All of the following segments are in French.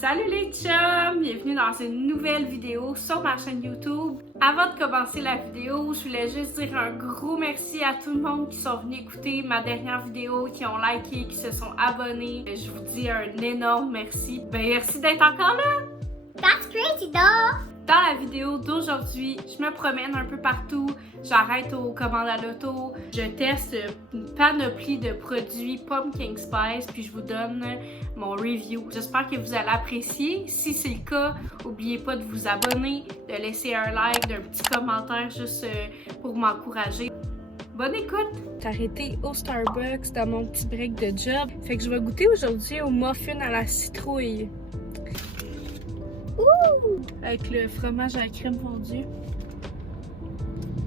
Salut les chums! Bienvenue dans une nouvelle vidéo sur ma chaîne YouTube. Avant de commencer la vidéo, je voulais juste dire un gros merci à tout le monde qui sont venus écouter ma dernière vidéo, qui ont liké, qui se sont abonnés. Je vous dis un énorme merci. Merci d'être encore là! That's crazy, though! Dans la vidéo d'aujourd'hui, je me promène un peu partout, j'arrête aux commandes à l'auto, je teste une panoplie de produits Pumpkin Spice, puis je vous donne mon review. J'espère que vous allez apprécier. Si c'est le cas, n'oubliez pas de vous abonner, de laisser un like, d'un petit commentaire juste pour m'encourager. Bonne écoute! J'ai arrêté au Starbucks dans mon petit break de job. Fait que je vais goûter aujourd'hui au muffin à la citrouille. Ouh! Avec le fromage à la crème fondue.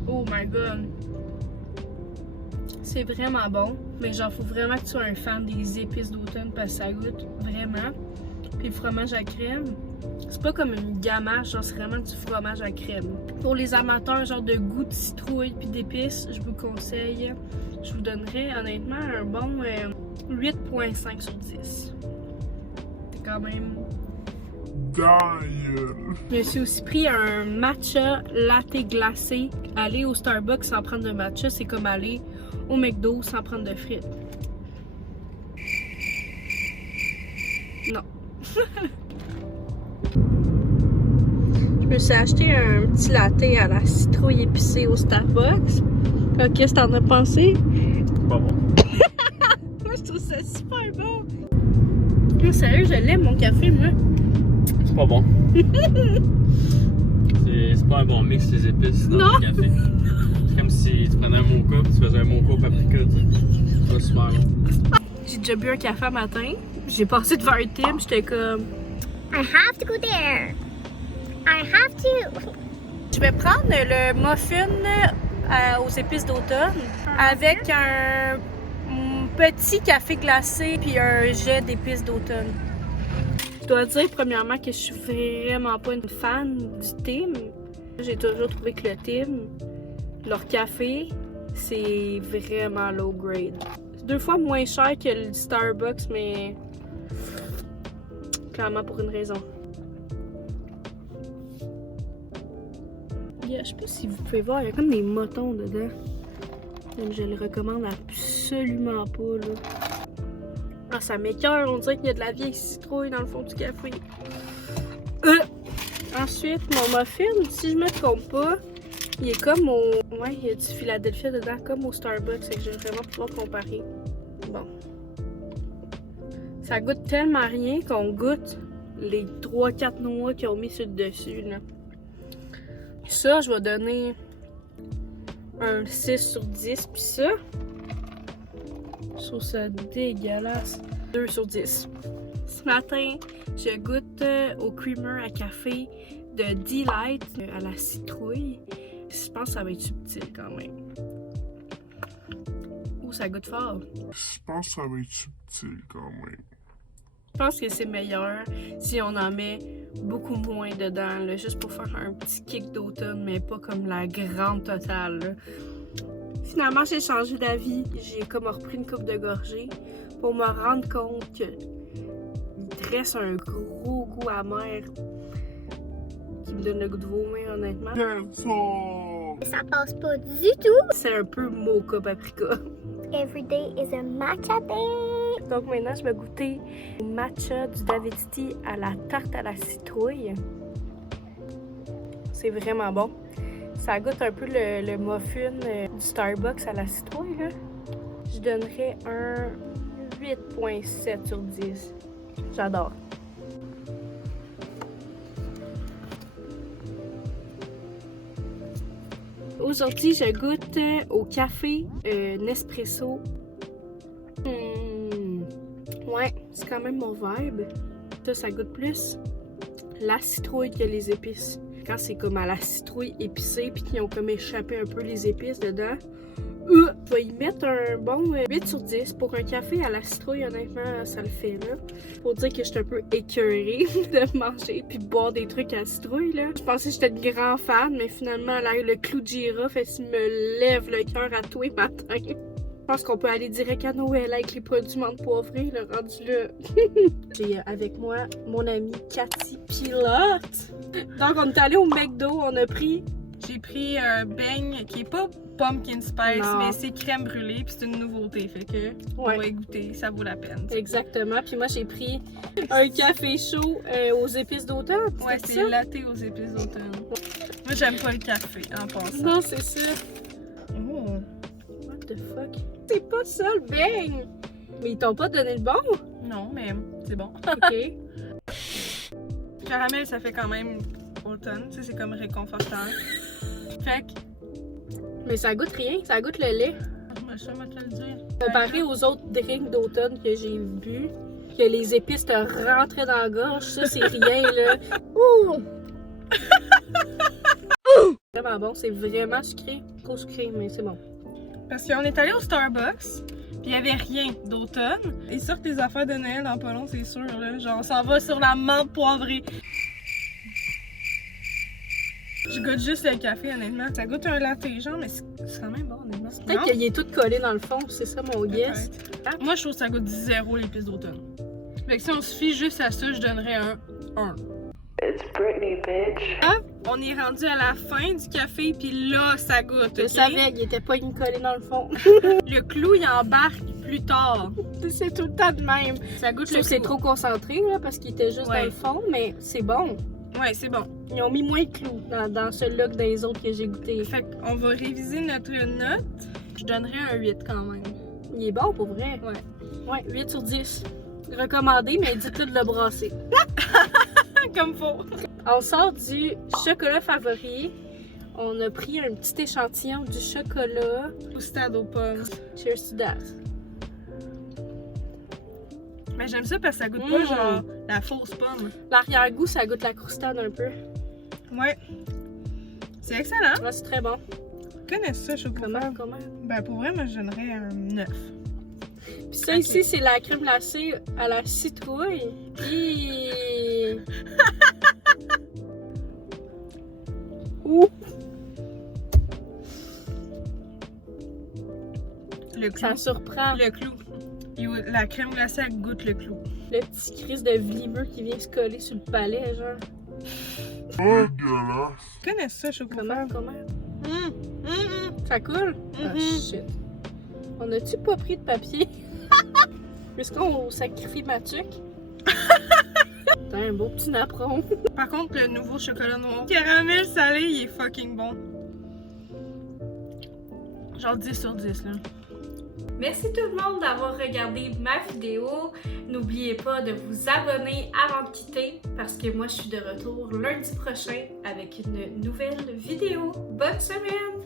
Oh my god! C'est vraiment bon, mais genre faut vraiment que tu sois un fan des épices d'automne parce que ça goûte vraiment. Puis le fromage à crème, c'est pas comme une gamache, genre c'est vraiment du fromage à crème. Pour les amateurs genre de goût de citrouille puis d'épices, je vous conseille, je vous donnerais honnêtement un bon 8.5 sur 10. C'est quand même... Je me suis aussi pris un matcha latte glacé. Aller au Starbucks sans prendre de matcha, c'est comme aller au McDo sans prendre de frites. Non. Je me suis acheté un petit latte à la citrouille épicée au Starbucks. Qu'est-ce que t'en as pensé? C'est pas bon. Moi, je trouve ça super bon. Oh, sérieux, je l'aime mon café, moi. C'est pas bon. C'est pas un bon mix les épices dans le café. C'est comme si tu prenais un mocha et tu faisais un mocha paprika. C'est pas super bon. J'ai déjà bu un café matin. J'ai passé devant un Tim, j'étais comme... I have to go there. I have to. Je vais prendre le muffin aux épices d'automne avec un petit café glacé puis un jet d'épices d'automne. Je dois dire premièrement que je suis vraiment pas une fan du Tim. J'ai toujours trouvé que le Tim, leur café, c'est vraiment low grade. C'est 2 fois moins cher que le Starbucks, mais clairement pour une raison. Je sais pas si vous pouvez voir, il y a comme des motons dedans. Donc je le recommande absolument pas là. Ah, ça m'écoeure, on dirait qu'il y a de la vieille citrouille dans le fond du café. Ensuite, mon muffin, si je me trompe pas, il est comme au... Ouais, il y a du Philadelphia dedans, comme au Starbucks, c'est que je vais vraiment pouvoir comparer. Bon. Ça goûte tellement rien qu'on goûte les 3-4 noix qu'ils ont mis sur le dessus, là. Ça, je vais donner un 6 sur 10, puis ça... Je trouve ça dégueulasse. 2 sur 10. Ce matin, je goûte au creamer à café de Delight à la citrouille. Je pense que ça va être subtil quand même. Ouh, ça goûte fort. Je pense que ça va être subtil quand même. Je pense que c'est meilleur si on en met beaucoup moins dedans, là, juste pour faire un petit kick d'automne, mais pas comme la grande totale, là. Finalement, j'ai changé d'avis. J'ai comme repris une coupe de gorgée pour me rendre compte qu'il reste un gros goût amer qui me donne le goût de vomir, honnêtement. Ça passe pas du tout. C'est un peu mocha paprika. Every day is a matcha day. Donc maintenant, je vais goûter le matcha du Davidsky à la tarte à la citrouille. C'est vraiment bon. Ça goûte un peu le muffin du Starbucks à la citrouille, là. Je donnerais un 8.7 sur 10. J'adore. Aujourd'hui, je goûte au café Nespresso. Ouais, c'est quand même mon vibe. Ça goûte plus la citrouille que les épices. Quand c'est comme à la citrouille épicée puis qu'ils ont comme échappé un peu les épices dedans, je vais y mettre un bon 8 sur 10. Pour un café à la citrouille, honnêtement, ça le fait là. Pour dire que je suis un peu écœurée de manger puis de boire des trucs à la citrouille là. Je pensais que j'étais de grand fan, mais finalement le clou de girofle, il me lève le cœur à tous les matins. Je pense qu'on peut aller direct à Noël avec les produits menthe poivrée, le rendu là. J'ai avec moi mon amie Cathy Pilote. Donc on est allé au McDo, J'ai pris un beigne qui est pas pumpkin spice, Non. mais c'est crème brûlée, puis c'est une nouveauté, fait que on va y goûter, ça vaut la peine. Exactement. Puis moi j'ai pris un café chaud aux épices d'automne. Ouais, c'était c'est ça? latte aux épices d'automne. Moi, j'aime pas le café, en passant. Non, c'est ça. Oh. What the fuck? C'est pas ça le beigne! Mais ils t'ont pas donné le bon? Non, mais c'est bon. Ok. Caramel, ça fait quand même automne, tu sais, c'est comme réconfortant. Fait que, Mais ça goûte rien, ça goûte le lait. je vais te le dire. Comparé aux autres drinks d'automne que j'ai bu, que les épices te rentraient dans la gorge, ça c'est rien là. Ouh! Vraiment bon, c'est vraiment sucré. Trop sucré, mais c'est bon. Parce qu'on est allé au Starbucks, puis il y avait rien d'automne. Et sûr que les affaires de Noël dans pas long, c'est sûr, là. Genre, on s'en va sur la menthe poivrée. Je goûte juste le café, honnêtement. Ça goûte un latte, genre, mais c'est quand même bon, honnêtement. Peut-être Non? qu'il est tout collé dans le fond, c'est ça mon guess. Peut-être. Moi, je trouve que ça goûte 0 l'épice d'automne. Fait que si on se fie juste à ça, je donnerais un 1. It's Britney, bitch. Là, on est rendu à la fin du café, puis là, ça goûte. Je ok? savais, il était pas collé dans le fond. Le clou, il embarque plus tard. C'est tout le temps de même. Ça goûte Je trouve le que c'est clou. trop concentré là, parce qu'il était juste Ouais. dans le fond, mais c'est bon. Ouais, c'est bon. Ils ont mis moins de clous dans celui-là que dans les autres que j'ai goûté. Fait qu'on va réviser notre note. Je donnerais un 8 quand même. Il est bon pour vrai. Ouais. Ouais, 8 sur 10. Recommandé, mais dites-le de le brasser. Comme faut. On sort du chocolat favori. On a pris un petit échantillon du chocolat. Au stade aux pommes. Cheers to that. Mais j'aime ça parce que ça goûte pas Mm. genre la fausse pomme. L'arrière-goût, ça goûte la croustade un peu. Ouais. C'est excellent. Ouais, c'est très bon. Je connais ça, chocolat. Comment? Ben pour vrai, moi je donnerais un 9. Puis ça Ok. ici, c'est la crème glacée à la citrouille. Et... Ouh! Le clou. Ça surprend. Le clou. La crème glacée, elle goûte le clou. Le petit crise de vlimeux qui vient se coller sur le palais, genre. Dégueulasse. Je connais ça, chocolat. Comment? Hum. Ça coule? Ah, Mhm. shit. On a-tu pas pris de papier? Est-ce qu'on sacrifie ma tuque? T'as un beau petit napperon. Par contre, le nouveau chocolat noir. Caramel salé, il est fucking bon. Genre 10 sur 10, là. Merci tout le monde d'avoir regardé ma vidéo. N'oubliez pas de vous abonner avant de quitter parce que moi je suis de retour lundi prochain avec une nouvelle vidéo. Bonne semaine!